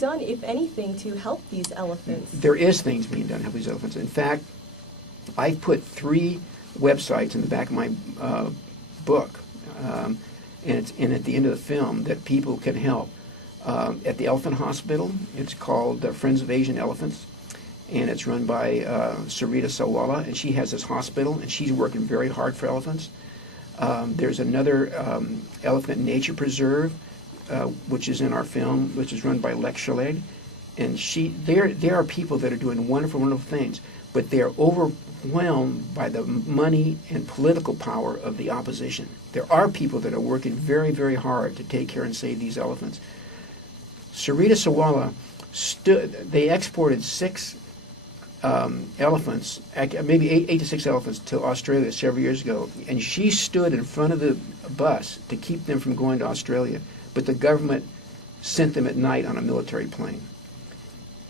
done, if anything, to help these elephants? There is things being done to help these elephants. In fact, I've put 3 websites in the back of my book, and at the end of the film, that people can help. At the Elephant Hospital, it's called Friends of Asian Elephants, and it's run by Sarita Sawala, and she has this hospital, and she's working very hard for elephants. There's another elephant nature preserve, which is in our film, which is run by Lecci, and there are people that are doing wonderful, wonderful things, but they are overwhelmed by the money and political power of the opposition. There are people that are working very, very hard to take care and save these elephants. Sarita Sawala they exported 6 elephants, maybe 8 to 6 elephants, to Australia several years ago, and she stood in front of the bus to keep them from going to Australia, but the government sent them at night on a military plane.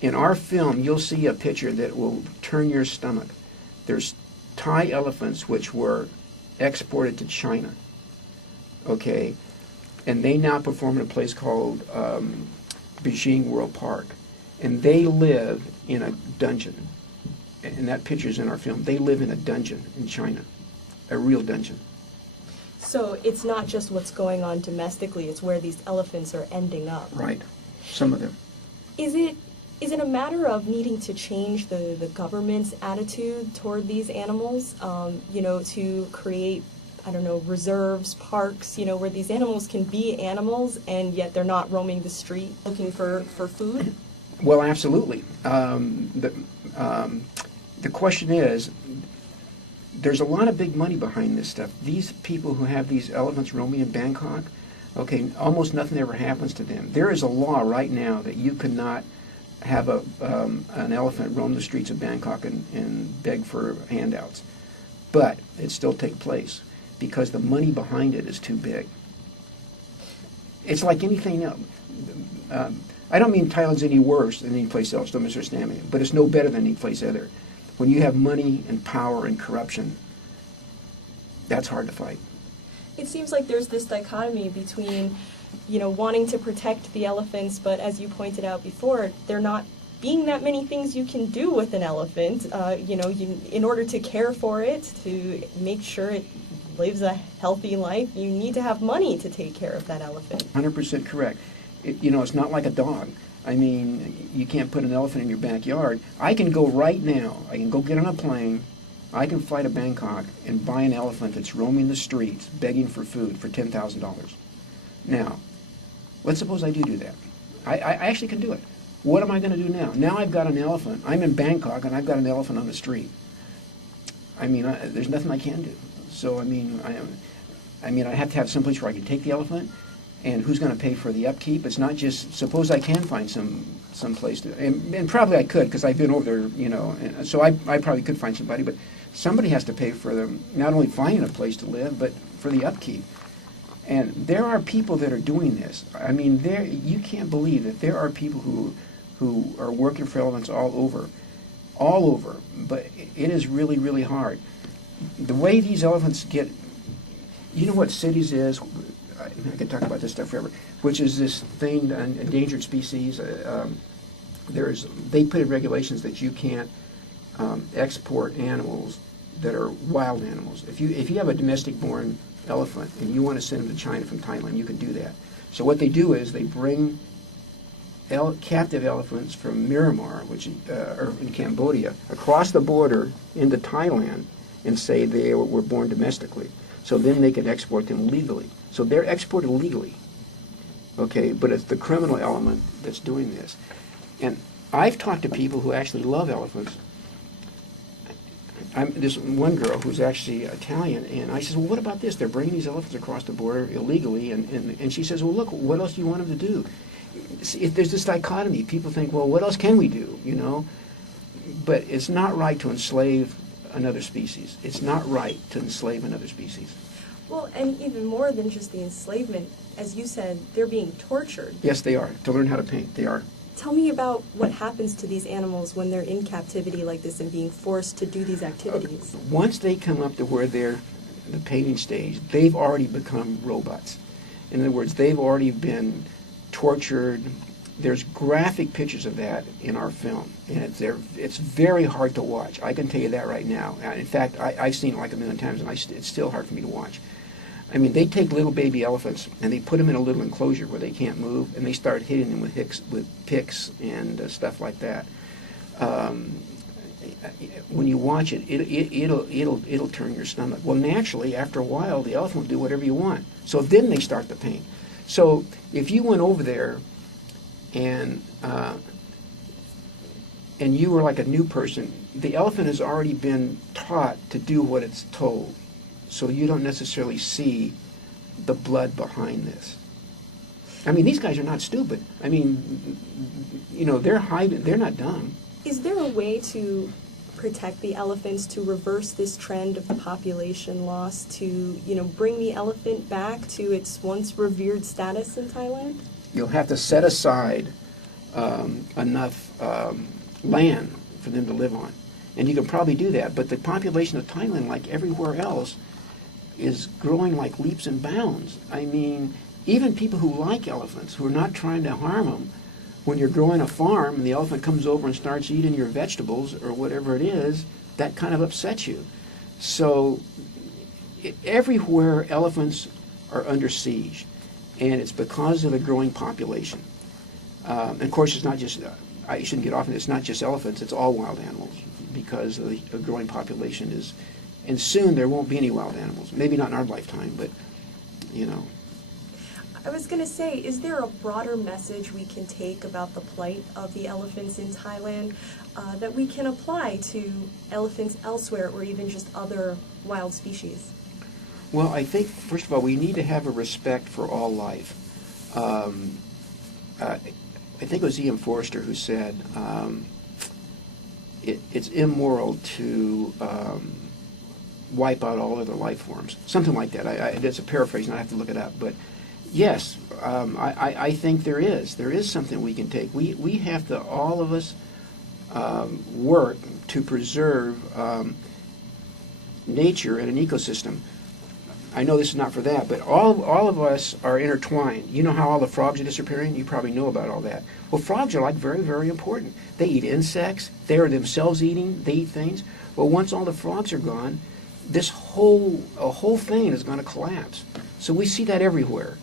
In our film, you'll see a picture that will turn your stomach. There's Thai elephants which were exported to China, okay, and they now perform in a place called Beijing World Park, and they live in a dungeon, and that picture's in our film. They live in a dungeon in China, a real dungeon. So it's not just what's going on domestically, it's where these elephants are ending up. Right, some of them. Is it a matter of needing to change the government's attitude toward these animals, to create, I don't know, reserves, parks, where these animals can be animals and yet they're not roaming the street looking for food? Well, absolutely. The question is, there's a lot of big money behind this stuff. These people who have these elephants roaming in Bangkok, okay, almost nothing ever happens to them. There is a law right now that you could not have an elephant roam the streets of Bangkok and beg for handouts. But it still takes place because the money behind it is too big. It's like anything else. I don't mean Thailand's any worse than any place else, don't misunderstand me, but it's no better than any place other. When you have money and power and corruption, that's hard to fight. It seems like there's this dichotomy between, wanting to protect the elephants, but as you pointed out before, there not being that many things you can do with an elephant. In order to care for it, to make sure it lives a healthy life, you need to have money to take care of that elephant. 100% correct. It's not like a dog. I mean, you can't put an elephant in your backyard. I can go right now, I can go get on a plane, I can fly to Bangkok and buy an elephant that's roaming the streets begging for food for $10,000. Now, let's suppose I do that. I actually can do it. What am I going to do now? Now I've got an elephant. I'm in Bangkok and I've got an elephant on the street. I mean, there's nothing I can do. So, I have to have some place where I can take the elephant, and who's going to pay for the upkeep? It's not just, suppose I can find some place to, and probably I could, because I've been over there, and so I probably could find somebody, but somebody has to pay for them, not only finding a place to live, but for the upkeep. And there are people that are doing this. I mean, you can't believe that there are people who are working for elephants all over, but it is really, really hard. The way these elephants get, what cities is, I could talk about this stuff forever, which is this thing, an endangered species. They put in regulations that you can't export animals that are wild animals. If you have a domestic-born elephant and you want to send them to China from Thailand, you can do that. So what they do is they bring captive elephants from Myanmar, which or in Cambodia, across the border into Thailand, and say they were born domestically. So then they can export them legally. So they're exported legally, okay, but it's the criminal element that's doing this. And I've talked to people who actually love elephants. There's one girl who's actually Italian, and I said, well, what about this? They're bringing these elephants across the border illegally, and she says, well, look, what else do you want them to do? There's this dichotomy. People think, well, what else can we do, But it's not right to enslave another species. It's not right to enslave another species. Well, and even more than just the enslavement, as you said, they're being tortured. Yes, they are. To learn how to paint, they are. Tell me about what happens to these animals when they're in captivity like this and being forced to do these activities. Once they come up to where they're in the painting stage, they've already become robots. In other words, they've already been tortured, There's graphic pictures of that in our film, and it's very hard to watch. I can tell you that right now. In fact, I've seen it like a million times, and it's still hard for me to watch. I mean, they take little baby elephants and they put them in a little enclosure where they can't move, and they start hitting them with picks and stuff like that. When you watch it, it'll turn your stomach. Well, naturally, after a while, the elephant will do whatever you want. So then they start the pain. So if you went over there and you were like a new person, the elephant has already been taught to do what it's told. So you don't necessarily see the blood behind this. I mean, these guys are not stupid. I mean, you know, they're not dumb. Is there a way to protect the elephants, to reverse this trend of the population loss, to, you know, bring the elephant back to its once revered status in Thailand? You'll have to set aside enough land for them to live on. And you can probably do that, but the population of Thailand, like everywhere else, is growing like leaps and bounds. I mean, even people who like elephants, who are not trying to harm them, when you're growing a farm and the elephant comes over and starts eating your vegetables or whatever it is, that kind of upsets you. So everywhere elephants are under siege, and it's because of the growing population. And of course, it's not just, I shouldn't get off on it, it's not just elephants, it's all wild animals, because of the growing population is, and soon there won't be any wild animals. Maybe not in our lifetime, but, you know. I was going to say, is there a broader message we can take about the plight of the elephants in Thailand that we can apply to elephants elsewhere or even just other wild species? Well, I think, first of all, we need to have a respect for all life. I think it was E.M. Forster who said, it's immoral to wipe out all other life forms. Something like that. That's a paraphrase, and I have to look it up. But yes, I think there is. There is something we can take. We have to, all of us, work to preserve nature and an ecosystem. I know this is not for that, but all of us are intertwined. You know how all the frogs are disappearing? You probably know about all that. Well, frogs are like very, very important. They eat insects. They are themselves eating. They eat things. Well, once all the frogs are gone, this whole thing is going to collapse. So we see that everywhere.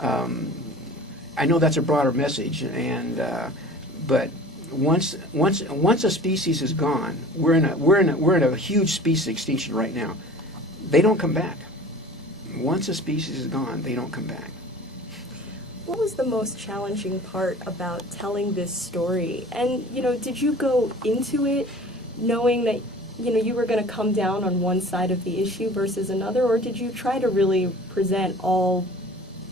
I know that's a broader message, and but once a species is gone, we're in a huge species extinction right now. They don't come back. Once a species is gone, they don't come back. What was the most challenging part about telling this story? And, you know, did you go into it knowing that, you know, you were going to come down on one side of the issue versus another, or did you try to really present all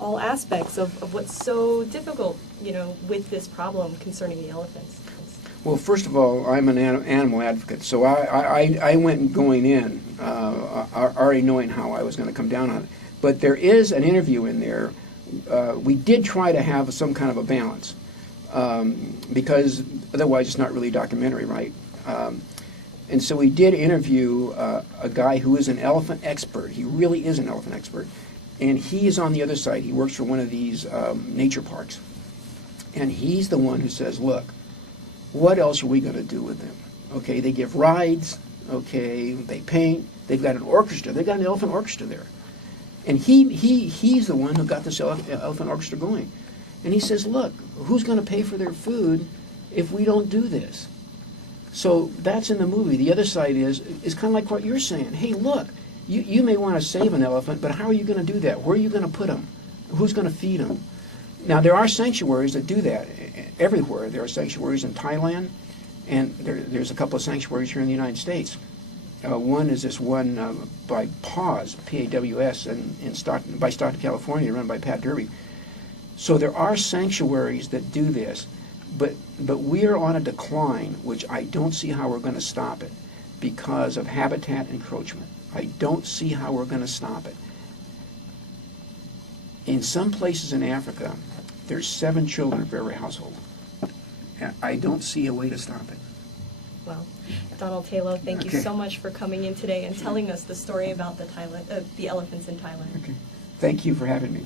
aspects of what's so difficult, you know, with this problem concerning the elephants? Well, first of all, I'm an animal advocate, so I went going in already knowing how I was going to come down on it. But there is an interview in there. We did try to have some kind of a balance, because otherwise it's not really a documentary, right? And so we did interview a guy who is an elephant expert. He really is an elephant expert. And he is on the other side. He works for one of these nature parks. And he's the one who says, look, what else are we going to do with them? Okay, they give rides, okay, they paint, they've got an orchestra, they've got an elephant orchestra there. And he's the one who got this elephant orchestra going. And he says, look, who's going to pay for their food if we don't do this? So that's in the movie. The other side is kind of like what you're saying. Hey, look, you may want to save an elephant, but how are you going to do that? Where are you going to put them? Who's going to feed them? Now, there are sanctuaries that do that everywhere. There are sanctuaries in Thailand, and there's a couple of sanctuaries here in the United States. One is this one by PAWS, P-A-W-S, by Stockton, California, run by Pat Derby. So there are sanctuaries that do this, but we're on a decline, which I don't see how we're going to stop it because of habitat encroachment. I don't see how we're going to stop it. In some places in Africa, there's 7 children for every household. I don't see a way to stop it. Well, Donald Tayloe, thank you Okay. so much for coming in today and telling us the story about the elephants in Thailand. Okay. Thank you for having me.